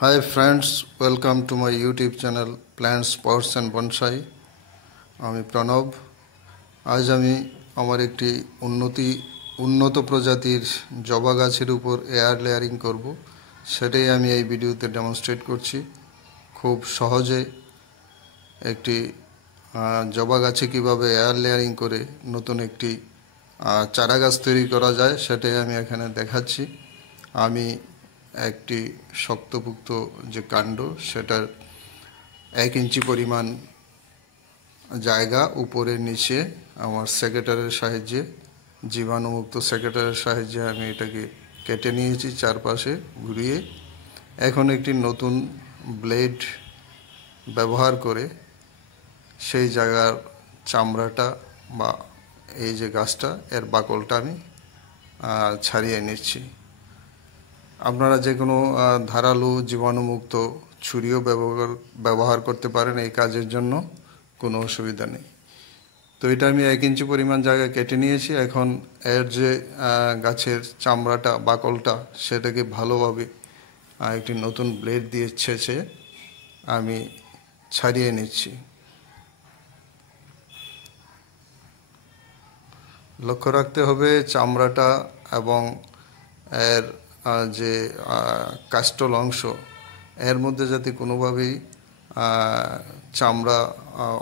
Hi friends, welcome to my YouTube channel Plants, Pots and Bonsai. আমি প্রণব। আজ আমি আমার একটি উন্নত প্রজাতির জবা গাছের উপর এয়ার লেয়ারিং করব, সেটাই আমি এই ভিডিওতে ডেমনস্ট্রেট করছি। খুব সহজে একটি জবা গাছে কিভাবে এয়ার লেয়ারিং করে নতুন একটি চারা গাছ তৈরি করা যায় সেটাই আমি এখানে দেখাচ্ছি। আমি একটি শক্তপোক্ত যে কাণ্ড সেটার 1 ইঞ্চি পরিমাণ জায়গা উপরে নিচে আমার সেকেটারের সাহায্যে, জীবাণুমুক্ত সেকেটারের সাহায্যে আমি এটাকে কেটে নিয়েছি চারপাশে ঘুরিয়ে। এখন একটি নতুন ব্লেড ব্যবহার করে সেই জায়গার চামড়াটা বা এই যে গাছটা এর বাকলটা আমি ছাড়িয়ে নিচ্ছি। আপনারা যে কোনো ধারালো জীবাণুমুক্ত ছুরিও ব্যবহার করতে পারেন এই কাজের জন্য, কোনো অসুবিধা নেই। তো এটা আমি 1 ইঞ্চি পরিমাণ জায়গা কেটে নিয়েছি। এখন এর যে গাছের চামড়াটা বাকলটা সেটাকে ভালোভাবে একটি নতুন ব্লেড দিয়ে ছেঁচে আমি ছাড়িয়ে নিচ্ছি। লক্ষ্য রাখতে হবে চামড়াটা এবং এর যে কাস্টল অংশ এর মধ্যে যাতে কোনোভাবেই চামড়া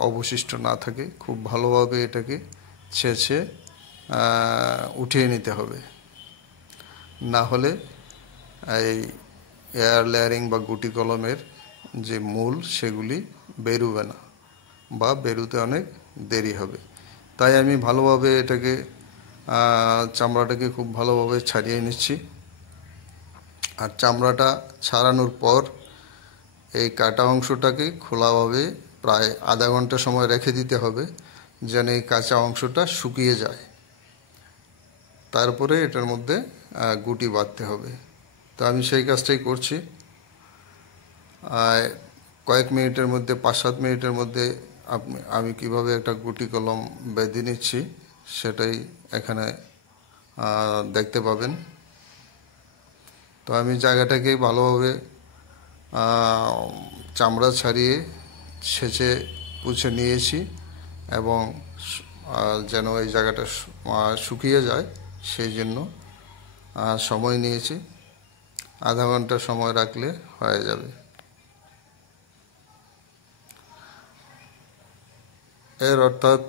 অবশিষ্ট না থাকে। খুব ভালোভাবে এটাকে ছেঁচে উঠিয়ে নিতে হবে, না হলে এই এয়ার লেয়ারিং বা গুটি কলমের যে মূল সেগুলি বেরোবে না বা বেরোতে অনেক দেরি হবে। তাই আমি ভালোভাবে এটাকে চামড়াটাকে খুব ভালোভাবে ছাড়িয়ে নিচ্ছি। আর চামড়াটা ছাড়ানোর পর এই কাটা অংশটাকে খোলাভাবে প্রায় আধা ঘন্টা সময় রেখে দিতে হবে, যেন এই কাঁচা অংশটা শুকিয়ে যায়। তারপরে এটার মধ্যে গুটি বাঁধতে হবে। তো আমি সেই কাজটাই করছি। কয়েক মিনিটের মধ্যে 5-7 মিনিটের মধ্যে আমি কিভাবে একটা গুটি কলম বেঁধে নিচ্ছি সেটাই এখানে দেখতে পাবেন। তো আমি জায়গাটাকে ভালোভাবে চামড়া ছাড়িয়ে ছেঁচে পুছে নিয়েছি এবং যেন এই জায়গাটা শুকিয়ে যায় সেই জন্য সময় নিয়েছি। আধা ঘন্টা সময় রাখলে হয়ে যাবে। এর অর্থাৎ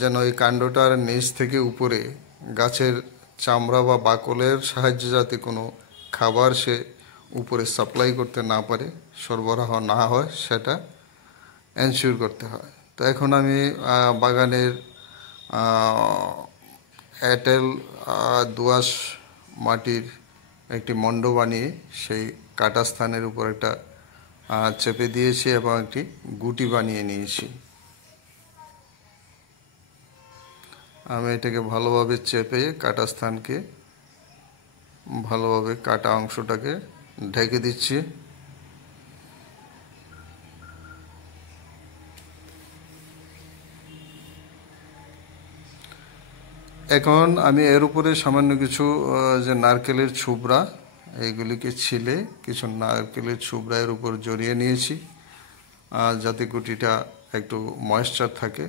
যেন এই কাণ্ডটার নিচ থেকে উপরে গাছের চামড়া বা বাকলের সাহায্যে যাতে কোনো খাবার সে উপরে সাপ্লাই করতে না পারে, সরবরাহ না হয়, সেটা এনশিওর করতে হয়। তো এখন আমি বাগানের এঁটেল দোআঁশ মাটির একটি মণ্ড বানিয়ে সেই কাটা স্থানের উপর একটা চেপে দিয়েছি এবং একটি গুটি বানিয়ে নিয়েছি। আমি এটাকে ভালোভাবে চেপে কাটা স্থানকে ভালোভাবে কাটা অংশটাকে ঢেকে দিচ্ছি। এখন আমি এর উপরে সামান্য কিছু যে নারকেলের ছুবড়া এইগুলিকে ছিলে কিছু নারকেলের ছুবড়া এর উপর জড়িয়ে নিয়েছি, যাতে গুটিটা একটু ময়েশ্চার থাকে,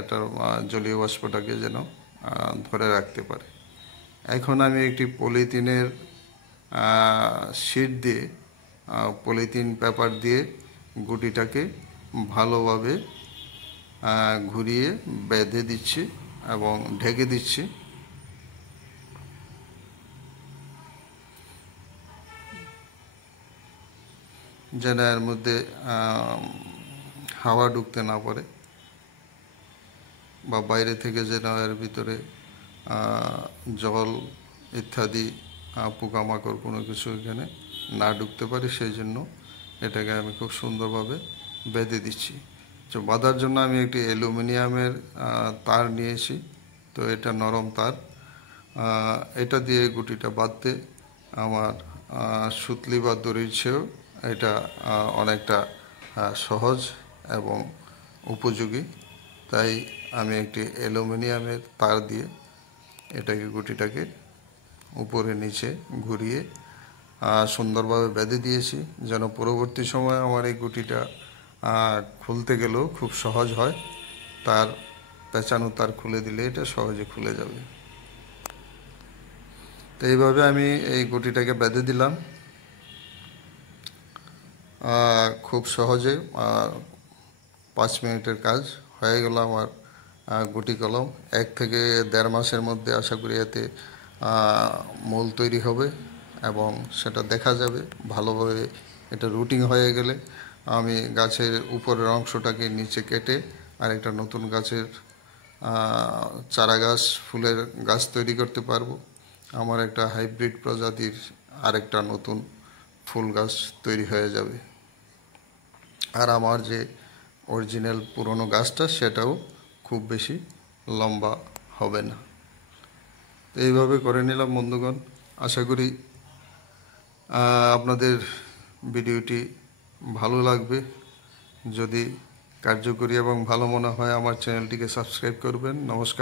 এটার জলীয় বাষ্পটাকে যেন ধরে রাখতে পারে। এখন আমি একটি পলিথিনের শিট দিয়ে, পলিথিন পেপার দিয়ে গুটিটাকে ভালোভাবে ঘুরিয়ে বেঁধে দিচ্ছি এবং ঢেকে দিচ্ছি। যেন এর মধ্যে হাওয়া ঢুকতে না পারে বা বাইরে থেকে যেন এর ভিতরে জল ইত্যাদি পোকামাকড় কোনো কিছু এখানে না ঢুকতে পারে, সেই জন্য এটাকে আমি খুব সুন্দরভাবে বেঁধে দিচ্ছি। তো বাঁধার জন্য আমি একটি অ্যালুমিনিয়ামের তার নিয়েছি। তো এটা নরম তার, এটা দিয়ে গুটিটা বাঁধতে আমার সুতলি বা দড়ির চেয়েও এটা অনেকটা সহজ এবং উপযোগী। তাই আমি একটি অ্যালুমিনিয়ামের তার দিয়ে এটাকে গুটিটাকে উপরে নিচে ঘুরিয়ে সুন্দরভাবে বেঁধে দিয়েছি, যেন পরবর্তী সময়ে আমার এই গুটিটা খুলতে গেলেও খুব সহজ হয়। তার পেঁচানো তার খুলে দিলে এটা সহজে খুলে যাবে। তো এইভাবে আমি এই গুটিটাকে বেঁধে দিলাম খুব সহজে। 5 মিনিটের কাজ হয়ে গেল আমার গুটি কলম। 1 থেকে 1.5 মাসের মধ্যে আশা করি এতে মূল তৈরি হবে এবং সেটা দেখা যাবে ভালোভাবে। এটা রুটিং হয়ে গেলে আমি গাছের উপরের অংশটাকে নিচে কেটে আরেকটা নতুন গাছের চারা গাছ, ফুলের গাছ তৈরি করতে পারবো। আমার একটা হাইব্রিড প্রজাতির আরেকটা নতুন ফুল গাছ তৈরি হয়ে যাবে। আর আমার যে অরিজিনাল পুরনো গাছটা সেটাও খুব বেশি লম্বা হবে না। তো এইভাবে করে নিলাম বন্ধুগণ। আশা করি আপনাদের ভিডিওটি ভালো লাগবে। যদি কার্যকরী এবং ভালো মনে হয় আমার চ্যানেলটিকে সাবস্ক্রাইব করবেন। নমস্কার।